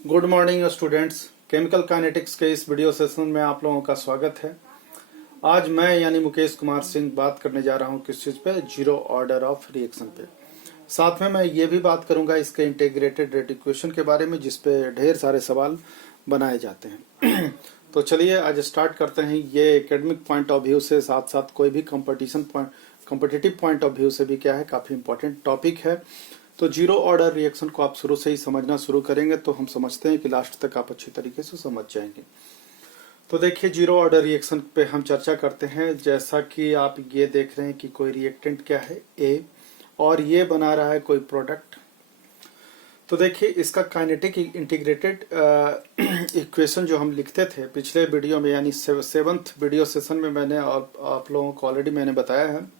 Good morning students. Chemical kinetics के इस video session में आप लोगों का स्वागत है। आज मैं यानी मुकेश कुमार सिंह बात करने जा रहा हूं किस चीज पे, जीरो ऑर्डर ऑफ रिएक्शन पे। साथ में मैं ये भी बात करूंगा इसके इंटीग्रेटेड रेट इक्वेशन के बारे में, जिसपे ढेर सारे सवाल बनाए जाते हैं। तो चलिए आज स्टार्ट करते हैं। ये एकेडमिक पॉइंट ऑफ व्यू से साथ साथ कोई भी कॉम्पिटिटिव पॉइंट ऑफ व्यू से भी क्या है, काफी इंपॉर्टेंट टॉपिक है। तो जीरो ऑर्डर रिएक्शन को आप शुरू से ही समझना शुरू करेंगे तो हम समझते हैं कि लास्ट तक आप अच्छी तरीके से समझ जाएंगे। तो देखिए, जीरो ऑर्डर रिएक्शन पे हम चर्चा करते हैं। जैसा कि आप ये देख रहे हैं कि कोई रिएक्टेंट क्या है, ए, और ये बना रहा है कोई प्रोडक्ट। तो देखिए, इसका काइनेटिक इंटीग्रेटेड इक्वेशन जो हम लिखते थे पिछले वीडियो में, यानी 7th वीडियो सेशन में मैंने आप लोगों को ऑलरेडी मैंने बताया है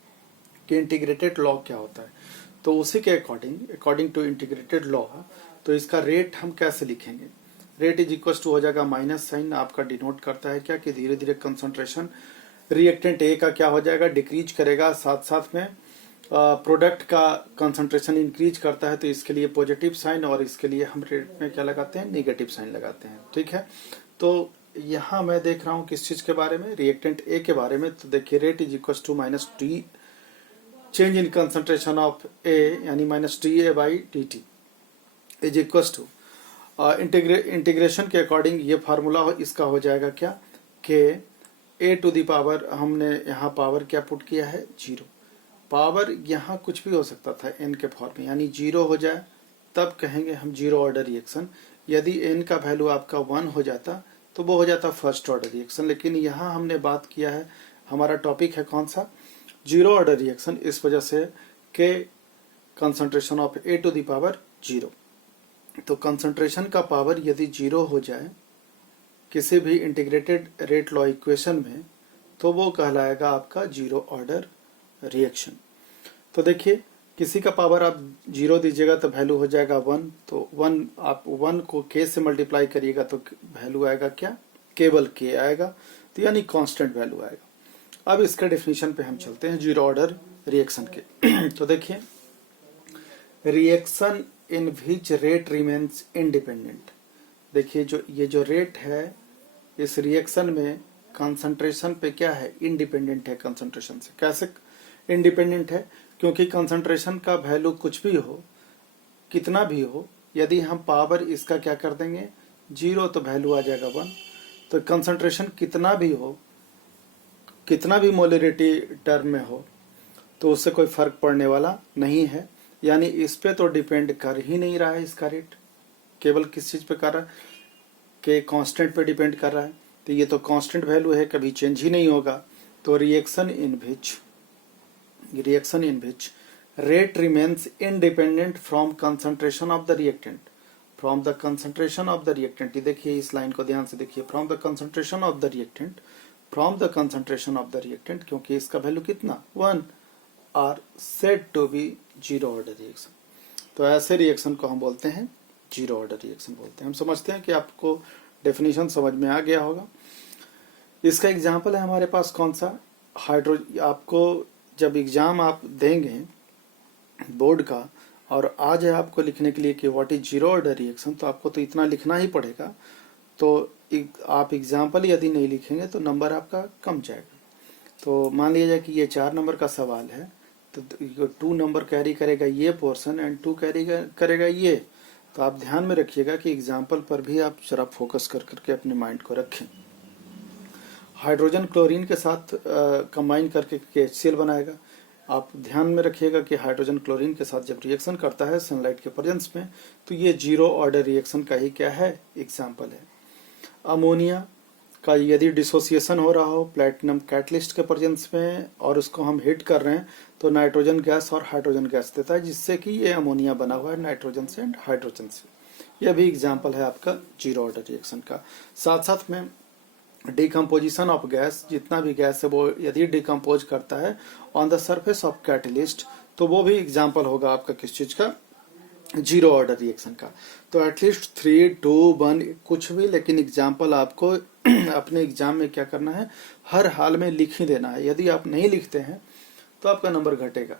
कि इंटीग्रेटेड लॉ क्या होता है। तो उसी के अकॉर्डिंग टू इंटीग्रेटेड लॉ, तो इसका रेट हम कैसे लिखेंगे। रेट इज इक्वल टू हो जाएगा माइनस साइन, आपका डिनोट करता है क्या कि धीरे धीरे कंसंट्रेशन रिएक्टेंट ए का क्या हो जाएगा, डिक्रीज करेगा। साथ साथ में प्रोडक्ट का कंसंट्रेशन इंक्रीज करता है, तो इसके लिए पॉजिटिव साइन, और इसके लिए हम रेट में क्या लगाते हैं, नेगेटिव साइन लगाते हैं। ठीक है, तो यहाँ मैं देख रहा हूँ किस चीज के बारे में, रिएक्टेंट ए के बारे में। तो देखिए, rate is equal to minus t change in concentration of A, यानी minus t A by D T is equal to integration के अकॉर्डिंग ये फार्मूला इसका हो जाएगा क्या, के ए टू दी पावर, हमने यहाँ पावर क्या पुट किया है, जीरो। पावर यहाँ कुछ भी हो सकता था एन के फॉर्म में, यानी जीरो हो जाए तब कहेंगे हम जीरो ऑर्डर रिएक्शन। यदि एन का वैल्यू आपका 1 हो जाता तो वो हो जाता फर्स्ट ऑर्डर रिएक्शन। लेकिन यहाँ हमने बात किया है, हमारा टॉपिक है कौन सा, जीरो ऑर्डर रिएक्शन। इस वजह से K concentration of A to the power zero. तो कंसंट्रेशन का पावर यदि जीरो हो जाए किसी भी इंटीग्रेटेड रेट लॉ इक्वेशन में, तो वो कहलाएगा आपका जीरो ऑर्डर रिएक्शन। तो देखिए, किसी का पावर आप जीरो दीजिएगा तो वैल्यू हो जाएगा 1। तो 1 आप 1 को के से मल्टीप्लाई करिएगा तो वैल्यू आएगा क्या, केवल के आएगा, तो यानी कांस्टेंट वैल्यू आएगा। अब इसके डेफिनेशन पे हम चलते हैं जीरो ऑर्डर रिएक्शन के। तो देखिए, reaction in which rate remains independent. देखिए, ये जो रेट है, इस रिएक्शन में कंसंट्रेशन पे क्या है, इंडिपेंडेंट है कंसंट्रेशन से। कैसे इंडिपेंडेंट है, क्योंकि कंसंट्रेशन का वैल्यू कुछ भी हो, कितना भी हो, यदि हम पावर इसका क्या कर देंगे जीरो, तो वैल्यू आ जाएगा 1। तो कंसंट्रेशन कितना भी हो, कितना भी मोलरिटी टर्म में हो, तो उससे कोई फर्क पड़ने वाला नहीं है। यानी इस पे तो डिपेंड कर ही नहीं रहा है इसका रेट, केवल किस चीज पे कर रहा है, के कांस्टेंट पे डिपेंड कर रहा है। तो ये तो कांस्टेंट वैल्यू है, कभी चेंज ही नहीं होगा। तो reaction in which rate remains independent from concentration of the reactant, from the concentration of the reactant. देखिए, इस लाइन को ध्यान से देखिए, from the concentration of the reactant, from the concentration of the reactant, क्योंकि इसका वैल्यू कितना 1, are said to be zero order reaction. तो ऐसे रिएक्शन को हम बोलते हैं जीरो ऑर्डर रिएक्शन बोलते हैं। हम समझते हैं कि आपको डेफिनेशन समझ में आ गया होगा। इसका एग्जांपल है हमारे पास कौन सा, आपको जब एग्जाम आप देंगे बोर्ड का और आ जाए आपको लिखने के लिए कि what is zero order reaction, तो आपको तो इतना लिखना ही पड़ेगा। तो आप एग्जाम्पल यदि नहीं लिखेंगे तो नंबर आपका कम जाएगा। तो मान लिया जाए कि ये 4 नंबर का सवाल है, तो 2 नंबर कैरी करेगा ये पोर्शन एंड 2 कैरी करेगा ये। तो आप ध्यान में रखिएगा कि एग्जाम्पल पर भी आप जरा फोकस कर करके अपने माइंड को रखें। हाइड्रोजन क्लोरीन के साथ कंबाइन करके HCl बनाएगा। आप ध्यान में रखिएगा कि हाइड्रोजन क्लोरीन के साथ जब रिएक्शन करता है सनलाइट के प्रेजेंस में, तो ये जीरो ऑर्डर रिएक्शन का ही क्या है, एग्जाम्पल है। अमोनिया का यदि डिसोसिएशन हो रहा हो प्लैटिनम कैटलिस्ट के प्रेजेंस में, और उसको हम हीट कर रहे हैं, तो नाइट्रोजन गैस और हाइड्रोजन गैस देता है, जिससे कि ये अमोनिया बना हुआ है नाइट्रोजन से एंड हाइड्रोजन से। यह भी एग्जाम्पल है आपका जीरो ऑर्डर रिएक्शन का। साथ साथ में डिकम्पोजिशन ऑफ गैस, जितना भी गैस है वो यदि डिकम्पोज करता है on the surface of catalyst, तो वो भी एग्जाम्पल होगा आपका किस चीज का, जीरो ऑर्डर रिएक्शन का। तो एटलीस्ट 3, 2, 1 कुछ भी, लेकिन एग्जाम्पल आपको अपने एग्जाम में क्या करना है, हर हाल में लिख ही देना है। यदि आप नहीं लिखते हैं तो आपका नंबर घटेगा।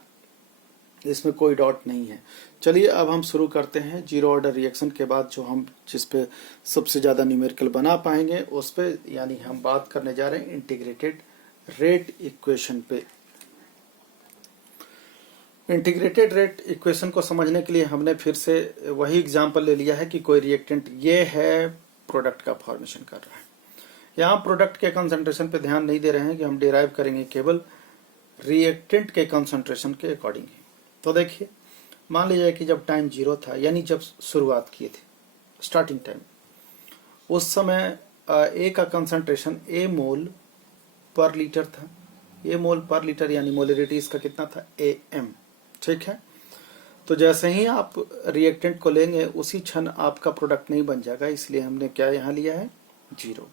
इसमें कोई डॉट नहीं है। चलिए अब हम शुरू करते हैं। जीरो ऑर्डर रिएक्शन के बाद जो हम जिस पे सबसे ज़्यादा न्यूमेरिकल बना पाएंगे उस पे, यानी हम बात करने जा रहे हैं इंटीग्रेटेड रेट इक्वेशन पे। इंटीग्रेटेड रेट इक्वेशन को समझने के लिए हमने फिर से वही एग्जांपल ले लिया है कि कोई रिएक्टेंट ये है, प्रोडक्ट का फॉर्मेशन कर रहा है। यहाँ प्रोडक्ट के कंसंट्रेशन पे ध्यान नहीं दे रहे हैं कि हम डिराइव करेंगे केवल रिएक्टेंट के कंसंट्रेशन के अकॉर्डिंग ही। तो देखिए, मान लीजिए कि जब टाइम 0 था, यानी जब शुरुआत किए थे, स्टार्टिंग टाइम, उस समय ए का कंसंट्रेशन ए मोल पर लीटर था। ए मोल पर लीटर यानी मोलरिटी इसका कितना था, AM। ठीक है, तो जैसे ही आप रिएक्टेंट को लेंगे उसी क्षण आपका प्रोडक्ट नहीं बन जाएगा, इसलिए हमने क्या यहाँ लिया है, 0।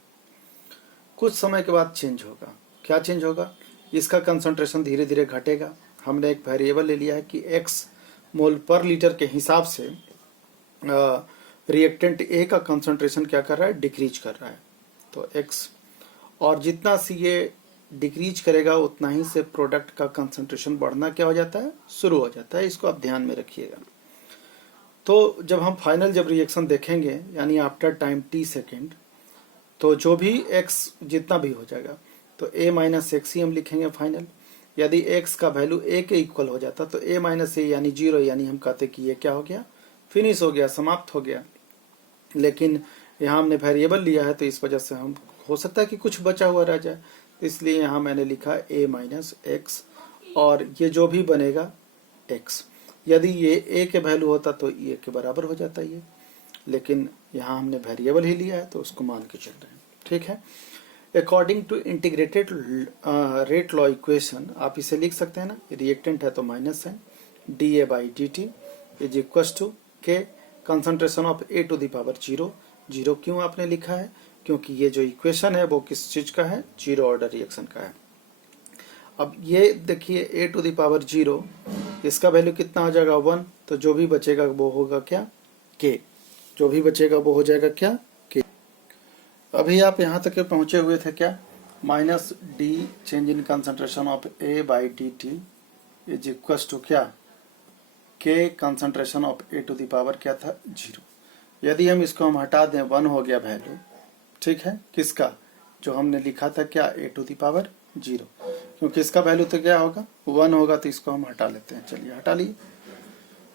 कुछ समय के बाद चेंज होगा। क्या चेंज होगा, इसका कंसंट्रेशन धीरे धीरे घटेगा। हमने एक वेरिएबल ले लिया है कि x मोल पर लीटर के हिसाब से रिएक्टेंट ए का कंसंट्रेशन क्या कर रहा है, डिक्रीज कर रहा है। तो x, और जितना सी ये डिक्रीज करेगा उतना ही से प्रोडक्ट का कंसंट्रेशन बढ़ना क्या हो जाता है, शुरू हो जाता है। इसको आप ध्यान में रखिएगा। तो जब हम फाइनल जब रिएक्शन देखेंगे, यानी आफ्टर टाइम t सेकेंड, तो जो भी x जितना भी हो जाएगा तो a माइनस एक्स ही हम लिखेंगे फाइनल। यदि x का वैल्यू a के इक्वल हो जाता तो a माइनस ए यानी 0, यानी हम कहते कि ये क्या हो गया, फिनिश हो गया, समाप्त हो गया। लेकिन यहाँ हमने वेरिएबल लिया है तो इस वजह से हम, हो सकता है कि कुछ बचा हुआ रह जाए, तो इसलिए यहाँ मैंने लिखा a माइनस एक्स, और ये जो भी बनेगा x। यदि ये a के वैल्यू होता तो ये के बराबर हो जाता ये, लेकिन यहाँ हमने वेरिएबल ही लिया है तो उसको मान के चल रहे हैं। ठीक है, according to integrated rate law equation आप इसे लिख सकते हैं ना, रिएक्टेंट है तो माइनस है, dA/dt is equal to K concentration of A to the power 0। 0 क्यों आपने लिखा है, क्योंकि ये जो इक्वेशन है वो किस चीज का है, जीरो ऑर्डर रिएक्शन का है। अब ये देखिए A टू द पावर 0, इसका वैल्यू कितना हो जाएगा, 1। तो जो भी बचेगा वो होगा क्या, K। जो भी बचेगा वो हो जाएगा क्या, K। अभी आप यहाँ तक पहुंचे हुए थे क्या, minus D change in concentration of A/dt is equal to क्या, K concentration of A to the power क्या था, 0। यदि हम इसको हम हटा दें, 1 हो गया वैल्यू। ठीक है, किसका, जो हमने लिखा था क्या, A टू द पावर 0, क्योंकि इसका वैल्यू तो क्या होगा, 1 होगा, तो इसको हम हटा लेते हैं। चलिए हटा लिए।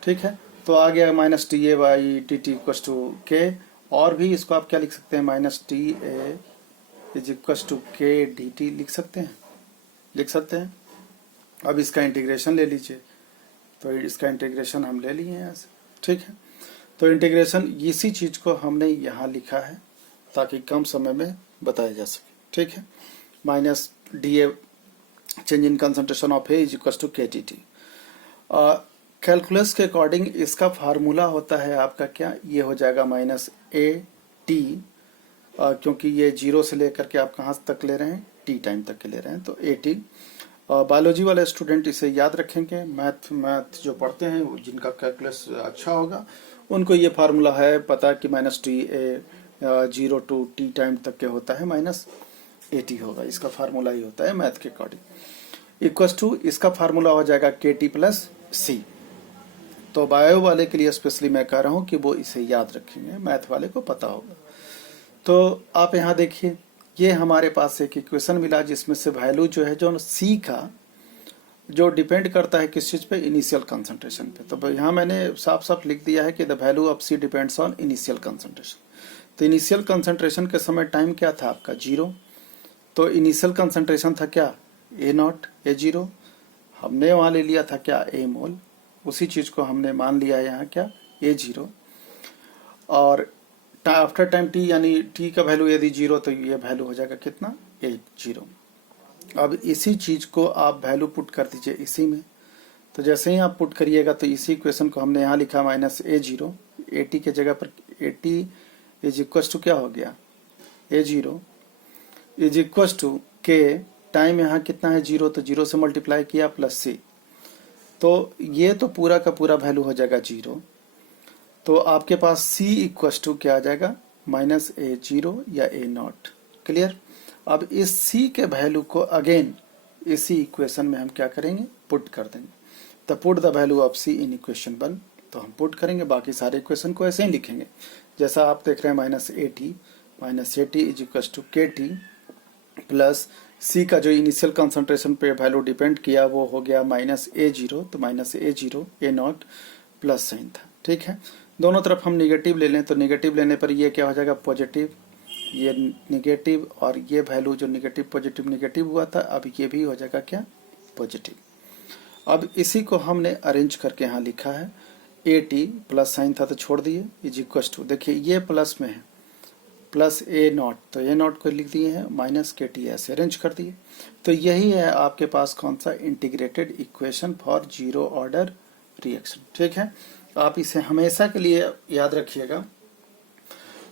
ठीक है, तो आ गया minus dA/dt equal to K, और भी इसको आप क्या लिख सकते हैं, minus dA is equal to KdT लिख सकते हैं। अब इसका इंटीग्रेशन ले लीजिए, तो इसका इंटीग्रेशन हम ले लिए यहाँ से। ठीक है, तो इंटीग्रेशन इसी चीज को हमने यहाँ लिखा है ताकि कम समय में बताया जा सके। ठीक है, minus dA change in concentration of A is equal to KdT। Calculus के अकॉर्डिंग इसका फार्मूला होता है आपका क्या, ये हो जाएगा माइनस AT, क्योंकि ये 0 से लेकर के आप कहाँ तक ले रहे हैं, T टाइम तक के ले रहे हैं, तो AT। बायोलॉजी वाले स्टूडेंट इसे याद रखेंगे। मैथ जो पढ़ते हैं, जिनका कैलकुलस अच्छा होगा, उनको ये फार्मूला है पता कि minus dA 0 to T time तक के होता है, माइनस AT होगा। इसका फार्मूला ही होता है मैथ के अकॉर्डिंग। इक्वल टू इसका फार्मूला हो जाएगा KT प्लस C। तो बायो वाले के लिए स्पेशली मैं कह रहा हूं कि वो इसे याद रखेंगे, मैथ वाले को पता होगा। तो आप यहाँ देखिए, ये हमारे पास एक इक्वेशन मिला जिसमें से वैल्यू जो है, जो C का जो डिपेंड करता है किस चीज पे, इनिशियल कंसंट्रेशन पे। तो यहाँ मैंने साफ साफ लिख दिया है कि the value of C depends on initial concentration. तो इनिशियल कंसंट्रेशन के समय टाइम क्या था आपका, 0। तो इनिशियल कंसंट्रेशन था क्या, A0 A0, हमने वहां ले लिया था क्या, A मोल। उसी चीज को हमने मान लिया है यहाँ क्या, A0। और आफ्टर टाइम T, यानी T का वैल्यू यदि 0 तो ये वैल्यू हो जाएगा कितना, A0। अब इसी चीज को आप वैल्यू पुट कर दीजिए इसी में। तो जैसे ही आप पुट करिएगा तो इसी इक्वेशन को हमने यहाँ लिखा माइनस A0, AT के जगह पर AT इज इक्वल टू क्या हो गया, A0 is equal to K। Time यहाँ कितना है, 0, तो 0 से मल्टीप्लाई किया प्लस C, तो ये तो पूरा का पूरा वैल्यू हो जाएगा 0। तो आपके पास C इक्वल टू क्या आ जाएगा, माइनस A0 या A0। क्लियर। अब इस C के वैल्यू को अगेन इसी इक्वेशन में हम क्या करेंगे, पुट कर देंगे। The put the value of C in equation 1। तो हम पुट करेंगे, बाकी सारे इक्वेशन को ऐसे ही लिखेंगे जैसा आप देख रहे हैं। -80 is equal to KT plus C का जो इनिशियल कंसंट्रेशन पे वैल्यू डिपेंड किया वो हो गया -A0, तो -A0 A0 प्लस साइन था। ठीक है, दोनों तरफ हम निगेटिव ले लें तो निगेटिव लेने पर ये क्या हो जाएगा पॉजिटिव, ये निगेटिव, और ये वैल्यू जो निगेटिव पॉजिटिव निगेटिव हुआ था अब ये भी हो जाएगा क्या पॉजिटिव। अब इसी को हमने अरेंज करके यहाँ लिखा है। AT प्लस साइन था तो छोड़ दिए, इज इक्वल टू, देखिए ये प्लस में है प्लस A0, तो A0 को लिख दिए हैं -KT, ऐसे अरेंज कर दिए। तो यही है आपके पास कौन सा integrated equation for zero order reaction. ठीक है, आप इसे हमेशा के लिए याद रखिएगा,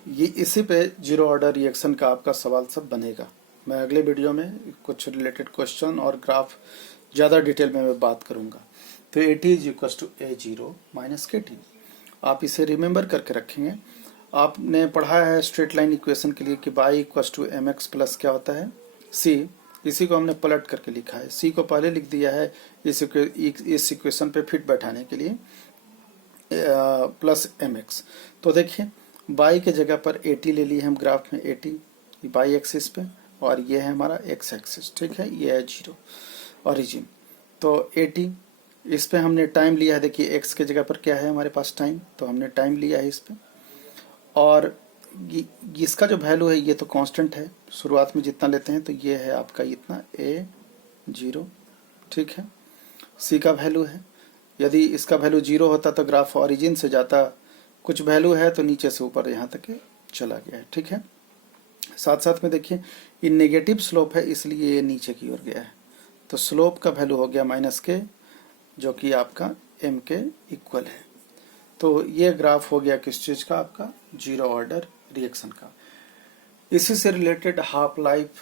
ये इसी पे जीरो ऑर्डर रिएक्शन का आपका सवाल सब बनेगा। मैं अगले वीडियो में कुछ रिलेटेड क्वेश्चन और ग्राफ ज़्यादा डिटेल में मैं बात करूंगा। तो AT is equal to A0 -KT, आप इसे रिमेंबर करके रखेंगे। आपने पढ़ा है स्ट्रेट लाइन इक्वेशन के लिए कि y equal to mx plus क्या होता है c, इसी को हमने पलट करके लिखा है। c को पहले लिख दिया है इस इक्वेशन पे फिट बैठाने के लिए प्लस mx। तो देखिए y के जगह पर AT ले लिए हम ग्राफ में, AT y एक्सिस पे, और ये है हमारा x एक्सिस। ठीक है, ये है 0 ओरिजिन। तो AT इस पे हमने टाइम लिया है, देखिए x के जगह पर क्या है हमारे पास टाइम, तो हमने टाइम लिया है इस पे, और इसका जो वैल्यू है ये तो कांस्टेंट है, शुरुआत में जितना लेते हैं तो ये है आपका इतना A0। ठीक है, c का वैल्यू है, यदि इसका वैल्यू 0 होता तो ग्राफ ओरिजिन से जाता, कुछ वैल्यू है तो नीचे से ऊपर यहाँ तक चला गया है। ठीक है, साथ साथ में देखिए ये नेगेटिव स्लोप है इसलिए ये नीचे की ओर गया है, तो स्लोप का वैल्यू हो गया -K, जो कि आपका m के इक्वल है। तो ये ग्राफ हो गया किस चीज का, आपका जीरो ऑर्डर रिएक्शन का। इसी से रिलेटेड हाफ लाइफ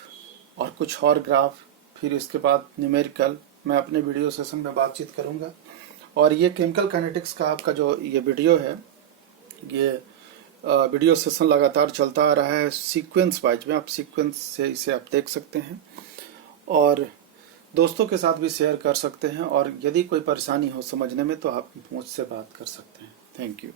और कुछ और ग्राफ, फिर इसके बाद न्यूमेरिकल मैं अपने वीडियो सेशन में बातचीत करूंगा। और ये केमिकल काइनेटिक्स का आपका जो ये वीडियो है, ये वीडियो सेशन लगातार चलता आ रहा है सीक्वेंस वाइज में, आप सीक्वेंस से इसे आप देख सकते हैं और दोस्तों के साथ भी शेयर कर सकते हैं। और यदि कोई परेशानी हो समझने में तो आप मुझसे बात कर सकते हैं। Thank you.